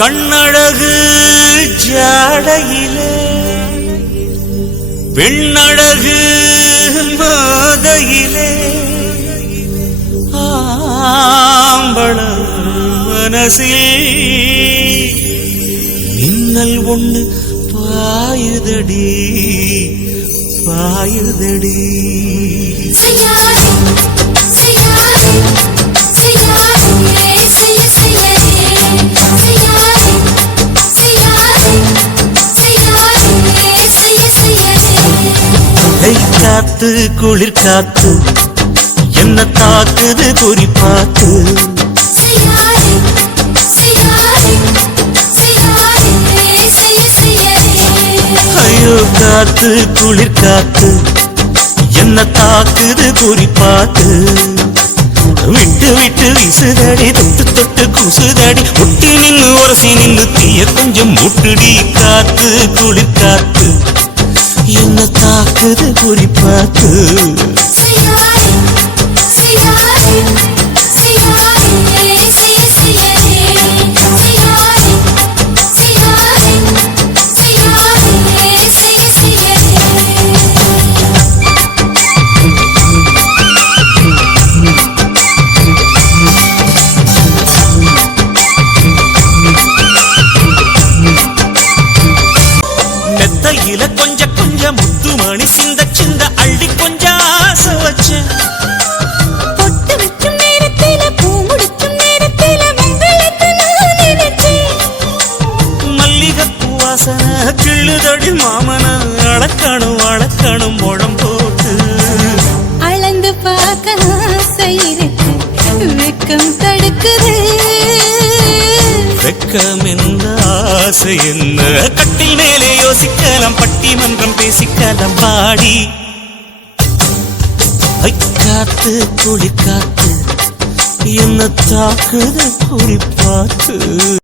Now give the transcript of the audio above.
கண்ணழகு ஜாடையிலே பெண்ணழகு மாதையிலே ஆம்பள மனசில் மின்னல் ஒண்ணு பாயுதடி பாயுதடி. காத்து குளிர் காத்து என்ன தாக்குது குறி பார்த்து. ஐயோ காத்து குளிர் காத்து என்ன தாக்குது குறி பார்த்து. விட்டு விட்டு வீசுதடி தொட்டு தொட்டு கூசுதடி ஒட்டி நின்னு உரசி நின்னு தீய கொஞ்சம் முட்டுடி. காத்து குளிர் காத்து என்ன தாக்குது குறி பார்த்து. மெத்தையில கொஞ்ச கொஞ்ச முத்துமணி சிந்த சிந்த அள்ளி கொஞ்ச ஆசை வச்சேன். பொட்டு வைக்கும் நேரத்தில பூ முடிக்கும் நேரத்தில உங்களுக்கு நான் நினைச்சேன். மல்லிகைப்பூ வாசனை கிள்ளுதடி மாமன அளக்கணும் அளக்கணும் முழம் போட்டு. அளந்து பார்க்க ஆசை இருக்கு வெக்கம் தடுக்குது. வெக்கம் என்ன ஆசை என்ன கட்டில் மேலே யோசிக்கலாம் பட்டிமன்றம் பேசிக்கலாம் பாடி. காத்து குளிர் காத்து என்ன தாக்குது குறி பார்த்து.